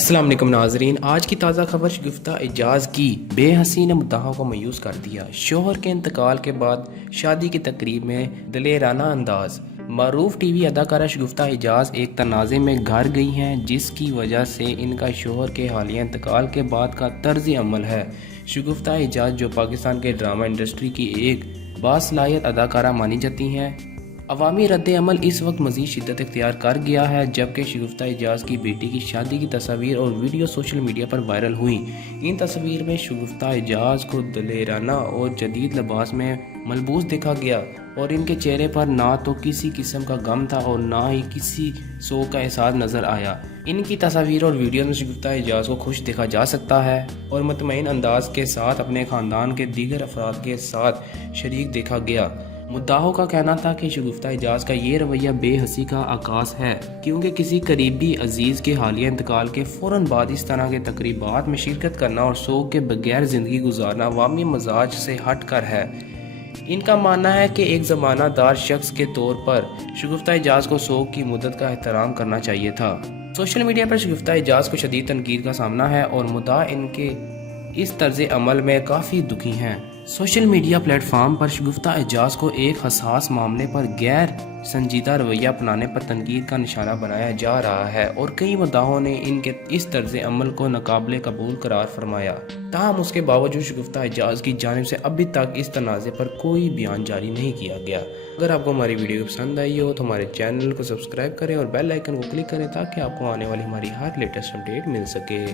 अस्सलाम वालेकुम नाजरीन, आज की ताज़ा खबर शगुफ्ता एजाज की बेहसी ने मुद्दाहों को मायूस कर दिया। शोहर के इंतकाल के बाद शादी की तकरीब में दलेराना अंदाज। मरूफ टीवी अदाकारा शगुफ्ता एजाज एक तनाज़े में घर गई हैं, जिसकी वजह से इनका शोहर के हालिया इंतकाल के बाद का तर्ज अमल है। शगुफ्ता एजाज जो पाकिस्तान के ड्रामा इंडस्ट्री की एक बासलाहियत अदाकारा मानी जाती हैं, अवामी रद्द-ए-अमल इस वक्त मज़ीद शिद्दत इख्तियार कर गया है, जबकि शगुफ्ता एजाज की बेटी की शादी की तस्वीर और वीडियो सोशल मीडिया पर वायरल हुई। इन तस्वीर में शगुफ्ता एजाज को दलेराना और जदीद लिबास में मलबूस देखा गया और इनके चेहरे पर ना तो किसी किस्म का गम था और ना ही किसी शोक का एहसास नज़र आया। इनकी तस्वीर और वीडियो में शगुफ्ता एजाज को खुश देखा जा सकता है और मुतमईन अंदाज के साथ अपने ख़ानदान के दीगर अफराद के साथ शरीक देखा गया। मुद्दाहों का कहना था कि शगुफ्ता एजाज का ये रवैया बेहसी का आकाश है, क्योंकि किसी करीबी अजीज़ के हालिया इंतकाल के फ़ौरन बाद इस तरह के तकरीबात में शिरकत करना और शौक के बगैर ज़िंदगी गुजारना अवामी मजाज से हट कर है। इनका मानना है कि एक ज़मानादार शख्स के तौर पर शगुफ्ता एजाज को शौक की मुद्दत का एहतराम करना चाहिए था। सोशल मीडिया पर शगुफ्ता एजाज को शदीद तनकीद का सामना है और मुद्दा इनके इस तर्ज अमल में काफ़ी दुखी हैं। सोशल मीडिया प्लेटफॉर्म पर शगुफ्ता एजाज को एक हसास मामले पर गैर संजीदा रवैया अपनाने पर तनकीद का निशाना बनाया जा रहा है और कई मुद्दाहों ने इनके इस तर्ज अमल को नाकाबिले कबूल करार फरमाया। ताहम उसके बावजूद शगुफ्ता एजाज की जानिब से अभी तक इस तनाज़े पर कोई बयान जारी नहीं किया गया। अगर आपको हमारी वीडियो पसंद आई हो तो हमारे चैनल को सब्सक्राइब करें और बेल आइकन को क्लिक करें ताकि आपको आने वाली हमारी हर लेटेस्ट अपडेट मिल सके।